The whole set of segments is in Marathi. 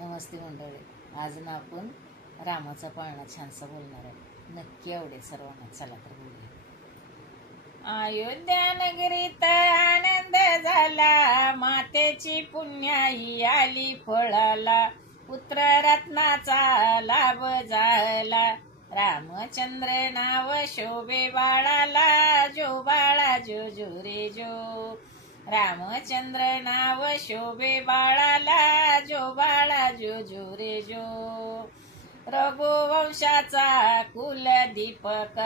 नमस्ते मंडळी. आज ना आपण रामाचा पाळणा छानसा बोलणार आहे. नक्की आवडेल सर्वांना. चला तर बोलूया. अयोध्या नगरीत आनंद झाला, मातेची पुण्याई आली फळाला, पुत्र रत्नाचा लाभ झाला, रामचंद्र नाव शोभे बाळाला, जो बाळा जो जो रे जो. रामचंद्र नाव शोभे बाळाला, जो बाळा जो जो रे जो. रघुवंशाचा कुल दीपक,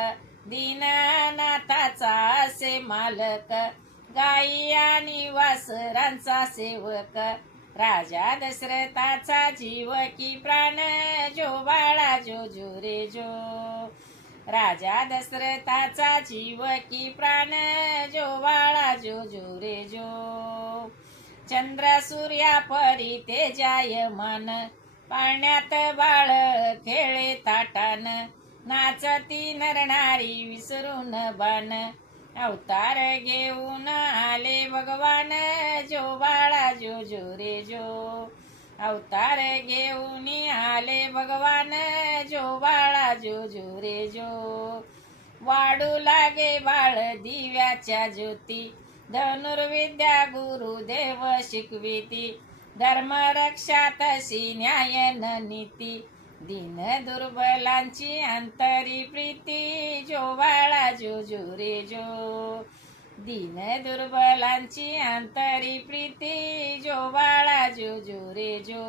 दीननाथाचा असे मालक, गाई आणि वासरांचा सेवक, राजा दशरथाचा जीव की प्राण, जो बाळा जो जो रे जो. राजा दशरथाचा जीव की प्राण, जो बाळा जो जो रे जो. चंद्र सूर्या परी तेजायमान, पाळण्यात बाळ खेळे ताटान, नाचती नरनारी विसरून बाण, अवतार घेऊन आले भगवान, जो बाळा जो जो रे जो. अवतार घेऊन आले भगवान, जो बाळा जो जो रे जो. वाढू लागे बाळ दिव्याच्या ज्योती, धनुर्विद्या गुरुदेव शिकविती, धर्म रक्षा तशी न्यायन नीती, दीन दुर्बलांची अंतरी प्रीती, जो बाळा जो जो रे जो. दीन दुर्बलांची अंतरी प्रीती, जो बाळा जो जो रे जो.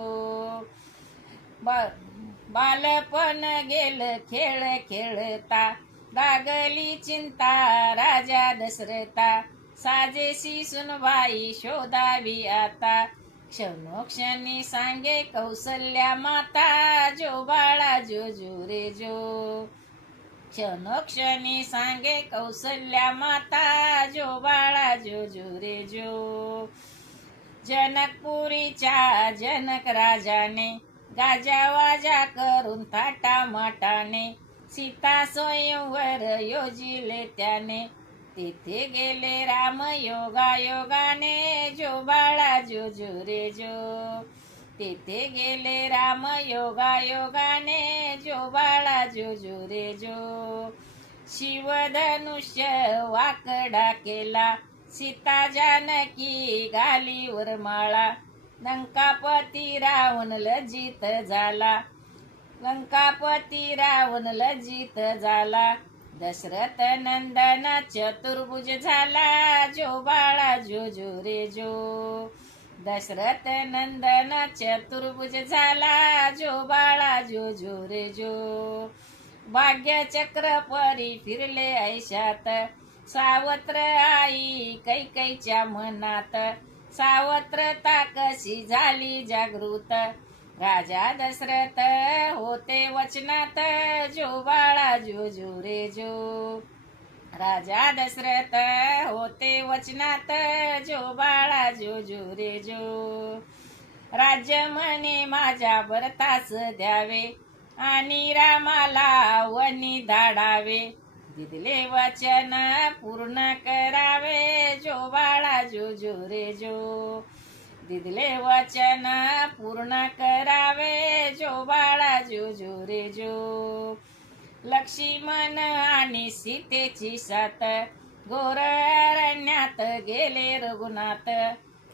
बालपण गेल खेळ खेळता, लागली चिंता राजा दशरथा, साजेशी सुनबाई शोधावी आता, क्षणोक्षणी सांगे कौसल्या माता, जो बाळा जो जो रे जो. क्षणोक्षणी सांगे कौसल्या माता, जो बाळा जो जो रे जो. जनकपुरीच्या जनक राजाने, गाजावाजा करून थाटामाटाने, सीता स्वयंवर योजिले त्याने, तिथे गेले राम योगायोगाने, जो बाळा जो जो रे जो. तिथे गेले राम योगायोगाने, जो बाळा जो जो रे जो. शिवधनुष्य वाकडा केला, सीता जानकी गालीवर माळा, लंकापती रावण लज्जित झाला, लंकापती रावण लज्जित झाला, दशरथ नंदन चतुर्भुज झाला, जो बाळा जो जो रे जो. दशरथ नंदन चतुर्भुज झाला, जो बाळा जो जो रे जो. भाग्यचक्र परी फिरले ऐशात, सावत्र आई कैकेयीच्या मनात, सावत्रता कशी झाली जागृत, राजा दशरथ होते वचनात, जो बाळा जो जो रे जो. राजा दशरथ होते वचनात, जो बाळा जो जो रे जो. राज्य म्हणे माझ्या भरतास द्यावे, आणि रामाला वनी धाडावे, दिले वचन पूर्ण करावे, जो बाळा जो जो रे जो. दिले वचन पूर्ण करावे, जो बाळा जो जो रे जो. लक्ष्मण आणि सीतेची साथ, घोर अरण्यात गेले रघुनाथ,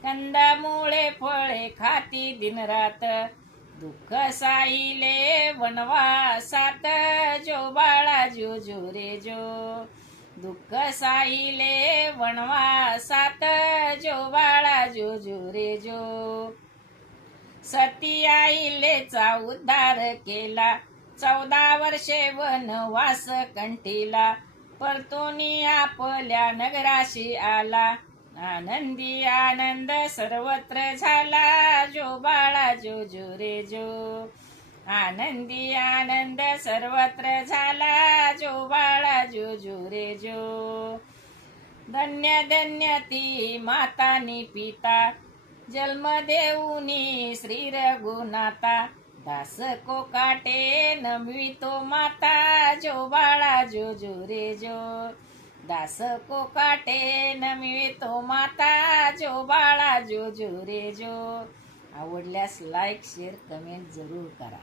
कंदमुळे फळे खाती दिनरात, दुःख साहिले वनवासात, जो बाळा जो जो रे जो. दुःख साहिले वनवासात, जो बाळा जो जो रे जो. सती आईलेचा उद्धार केला, 14 वर्षे वनवास कंठीला, परतुनी आपल्या नगराशी आला, आनंदी आनंद सर्वत्र झाला, जो बाळा जो जो रे जो. आनंदी आनंद सर्वत्र झाला, जो बाळा जो जो रे जो. धन्य धन्य ती माता नि पिता, जन्म देऊनी श्री रघुनाथा, दास कोकाटे नमवितो माता, जो बाळा जो जो रे जो. दास कोकाटे नमवितो माता, जो बाळा जो जो रे जो. आवडल्यास लाईक शेअर कमेंट जरूर करा.